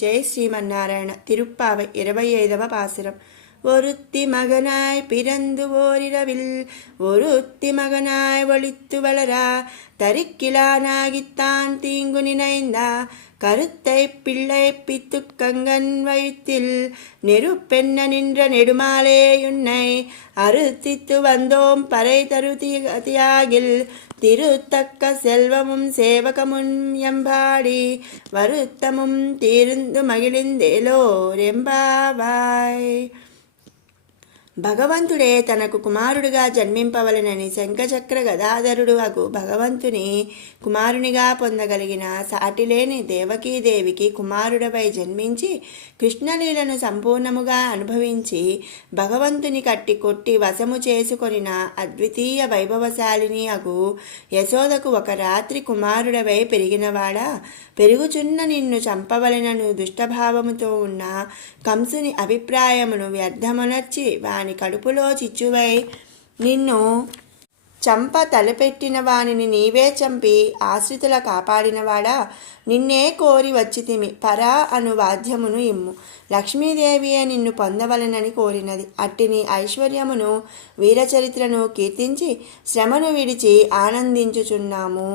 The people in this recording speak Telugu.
ஜெய் ஸ்ரீமன்னாராயண. திருப்பாவை 25వ பாசுரம். ஒருத்தி மகனாய் பிறந்து ஓரிரவில் ஒருத்தி மகனாய் ஒளித்து வளரா தரிக்கிலானாகித்தான் தீங்கு நினைந்தா கருத்தை பிள்ளை பித்து கங்கன் வயிற்றில் நெருப்பென்ன நின்ற நெடுமாலேயுன்னை அறுத்தித்து வந்தோம் பறை தருதியாகில் திருத்தக்க செல்வமும் சேவகமும் எம்பாடி வருத்தமும் தீர்ந்து మగిలిందేలో రెంబావాయ్. భగవంతుడే తనకు కుమారుడిగా జన్మింపవలనని శంఖచక్ర గదాధరుడు అగు భగవంతుని కుమారునిగా పొందగలిగిన సాటిలేని దేవకీదేవికి కుమారుడపై జన్మించి కృష్ణలీలను సంపూర్ణముగా అనుభవించి భగవంతుని కట్టి కొట్టి వశము చేసుకొనిన అద్వితీయ వైభవశాలిని అగు యశోదకు ఒక రాత్రి కుమారుడపై పెరిగినవాడా, పెరుగుచున్న నిన్ను చంపవలనను దుష్టభావముతో ఉన్న కంసుని అభిప్రాయమును వ్యర్థమునర్చి వాని కడుపులో చిచ్చువై నిన్ను చంప తలపెట్టిన వానిని నీవే చంపి ఆశ్రితుల కాపాడినవాడా, నిన్నే కోరి వచ్చితిమి పరా అను వాద్యమును ఇమ్ము. లక్ష్మీదేవియే నిన్ను పొందవలనని కోరినది. అట్టిని ఐశ్వర్యమును వీరచరిత్రను కీర్తించి శ్రమను విడిచి ఆనందించుచున్నాము.